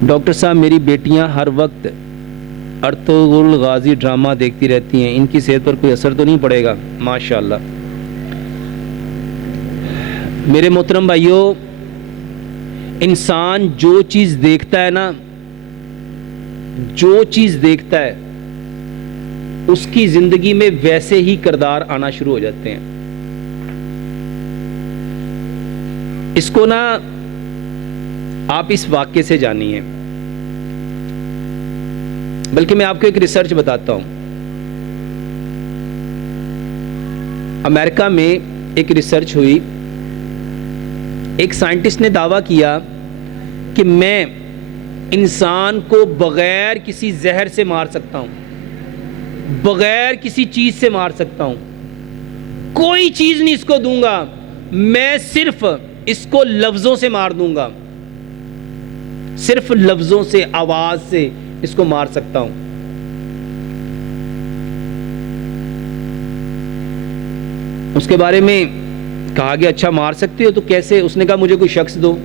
Doctor صاحب میری بیٹیاں ہر وقت ارطغرل غازی ڈرامہ دیکھتی رہتی ہیں، ان کی صحت پر کوئی اثر تو نہیں پڑے گا؟ ماشاءاللہ میرے محترم بھائیوں، انسان جو چیز دیکھتا ہے نا، جو چیز دیکھتا ہے اس کی زندگی میں ویسے ہی کردار آنا شروع ہو جاتے ہیں۔ اس کو نا آپ اس واقعے سے جانیے، بلکہ میں آپ کو ایک ریسرچ بتاتا ہوں۔ امریکہ میں ایک ریسرچ ہوئی، ایک سائنٹسٹ نے دعویٰ کیا کہ میں انسان کو بغیر کسی زہر سے مار سکتا ہوں، بغیر کسی چیز سے مار سکتا ہوں، کوئی چیز نہیں اس کو دوں گا، میں صرف اس کو لفظوں سے مار دوں گا، صرف لفظوں سے، آواز سے اس کو مار سکتا ہوں۔ اس کے بارے میں کہا گیا اچھا مار سکتے ہو تو کیسے؟ اس نے کہا مجھے کوئی شخص دو۔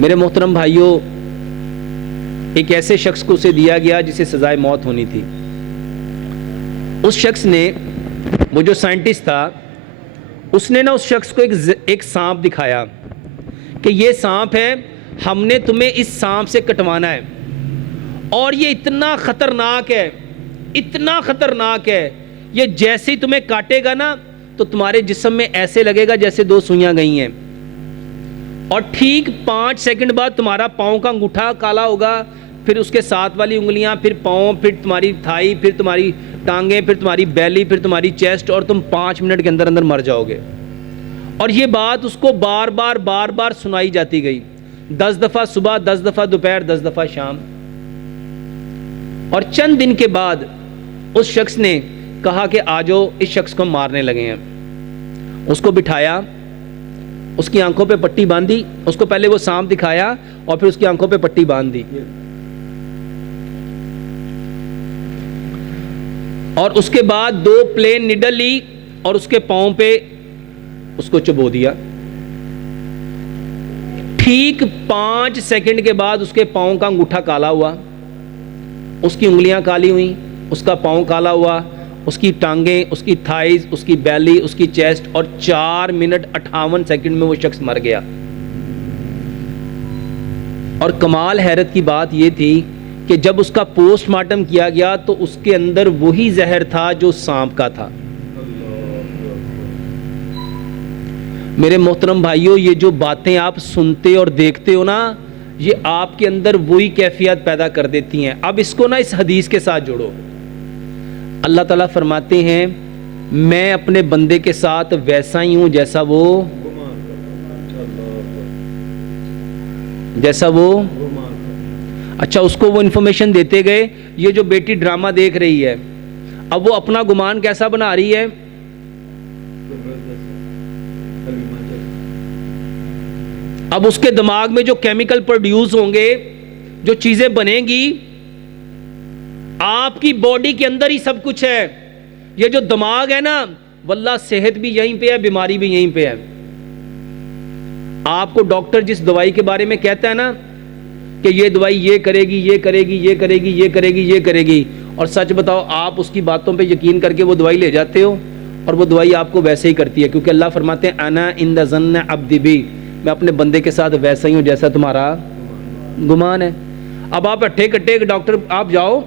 میرے محترم بھائیوں، ایک ایسے شخص کو اسے دیا گیا جسے سزائے موت ہونی تھی۔ اس شخص نے، وہ جو سائنٹسٹ تھا، اس نے نا اس شخص کو ایک سانپ دکھایا کہ یہ سانپ ہے، ہم نے تمہیں اس سانپ سے کٹوانا ہے، اور یہ اتنا خطرناک ہے، اتنا خطرناک ہے، یہ جیسے ہی تمہیں کاٹے گا نا تو تمہارے جسم میں ایسے لگے گا جیسے 2 سوئیاں گئی ہیں، اور ٹھیک 5 سیکنڈ بعد تمہارا پاؤں کا انگوٹھا کالا ہوگا، پھر اس کے ساتھ والی انگلیاں، پھر پاؤں، پھر تمہاری تھائی، پھر تمہاری ٹانگیں، پھر تمہاری بیلی، پھر تمہاری چیسٹ، اور تم 5 منٹ کے اندر مر جاؤ گے۔ اور یہ بات اس کو بار بار سنائی جاتی گئی، 10 دفعہ صبح، 10 دفعہ دوپہر، 10 دفعہ شام۔ اور چند دن کے بعد اس شخص نے کہا کہ آجو اس شخص کو مارنے لگے ہیں۔ اس کو بٹھایا، اس کی آنکھوں پہ پٹی باندھی، اس کو پہلے وہ سانپ دکھایا اور پھر اس کی آنکھوں پہ پٹی باندھ دی، اور اس کے بعد 2 پلین نیڈل لی اور اس کے پاؤں پہ اس کو چبو دیا۔ ٹھیک 5 سیکنڈ کے بعد اس کے پاؤں کا انگوٹھا کالا ہوا، اس کی انگلیاں کالی ہوئیں، اس کا پاؤں کالا ہوا، اس کی ٹانگیں، اس کی تھائز، اس کی بیلی، اس کی چیسٹ، اور 4 منٹ 58 سیکنڈ میں وہ شخص مر گیا۔ اور کمال حیرت کی بات یہ تھی کہ جب اس کا پوسٹ مارٹم کیا گیا تو اس کے اندر وہی زہر تھا جو سانپ کا تھا۔ میرے محترم بھائیوں، یہ جو باتیں آپ سنتے اور دیکھتے ہو نا، یہ آپ کے اندر وہی کیفیت پیدا کر دیتی ہیں۔ اب اس کو نا اس حدیث کے ساتھ جوڑو۔ اللہ تعالیٰ فرماتے ہیں میں اپنے بندے کے ساتھ ویسا ہی ہوں جیسا وہ اچھا، اس کو وہ انفارمیشن دیتے گئے، یہ جو بیٹی ڈرامہ دیکھ رہی ہے، اب وہ اپنا گمان کیسا بنا رہی ہے؟ اب اس کے دماغ میں جو کیمیکل پروڈیوس ہوں گے، جو چیزیں بنیں گی، آپ کی باڈی کے اندر ہی سب کچھ ہے۔ یہ جو دماغ ہے نا، واللہ صحت بھی یہیں پہ ہے، بیماری بھی یہیں پہ ہے۔ آپ کو ڈاکٹر جس دوائی کے بارے میں کہتا ہے نا کہ یہ دوائی یہ کرے گی، یہ کرے گی، یہ کرے گی، یہ کرے گی، یہ کرے گی، اور سچ بتاؤ آپ اس کی باتوں پہ یقین کر کے وہ دوائی لے جاتے ہو، اور وہ دوائی آپ کو ویسے ہی کرتی ہے، کیونکہ اللہ فرماتے ہیں انا عند ظن عبدی بی، میں اپنے بندے کے ساتھ ویسا ہی ہوں جیسا تمہارا گمان ہے۔ اب آپ اٹھے کٹے ڈاکٹر، آپ جاؤ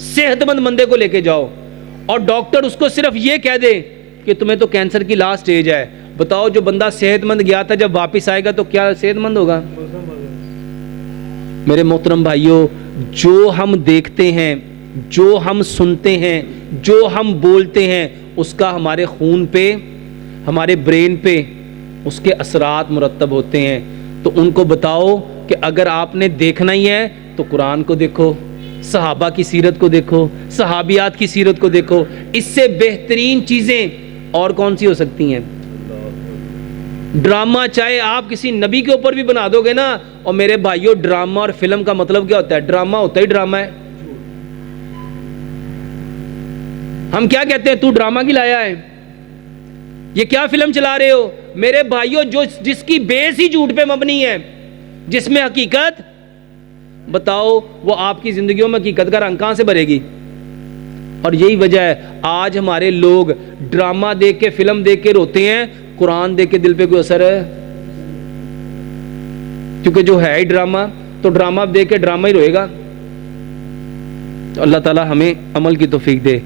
صحت مند بندے کو لے کے جاؤ، اور ڈاکٹر اس کو صرف یہ کہہ دے کہ تمہیں تو کینسر کی لاسٹ سٹیج ہے، بتاؤ جو بندہ صحت مند گیا تھا جب واپس آئے گا تو کیا صحت مند ہوگا؟ میرے محترم بھائیوں، جو ہم دیکھتے ہیں، جو ہم سنتے ہیں، جو ہم بولتے ہیں، اس کا ہمارے خون پہ، ہمارے برین پہ اس کے اثرات مرتب ہوتے ہیں۔ تو ان کو بتاؤ کہ اگر آپ نے دیکھنا ہی ہے تو قرآن کو دیکھو، صحابہ کی سیرت کو دیکھو، صحابیات کی سیرت کو دیکھو، اس سے بہترین چیزیں اور کون سی ہو سکتی ہیں؟ ڈرامہ چاہے آپ کسی نبی کے اوپر بھی بنا دو گے نا، اور میرے بھائیوں ڈرامہ اور فلم کا مطلب کیا ہوتا ہے؟ ڈرامہ ہوتا ہی ڈرامہ ہے۔ ہم کیا کہتے ہیں؟ تو ڈرامہ کی لایا ہے، یہ کیا فلم چلا رہے ہو؟ میرے بھائیوں جس کی بیس ہی جھوٹ پہ مبنی ہے، جس میں حقیقت، بتاؤ وہ آپ کی زندگیوں میں حقیقت کا رنگ کہاں سے بھرے گی؟ اور یہی وجہ ہے آج ہمارے لوگ ڈرامہ دیکھ کے، فلم دیکھ کے روتے ہیں، قرآن دیکھ کے دل پہ کوئی اثر ہے؟ کیونکہ جو ہے ہی ڈرامہ، تو ڈرامہ دیکھ کے ڈرامہ ہی روئے گا۔ تو اللہ تعالی ہمیں عمل کی توفیق دے۔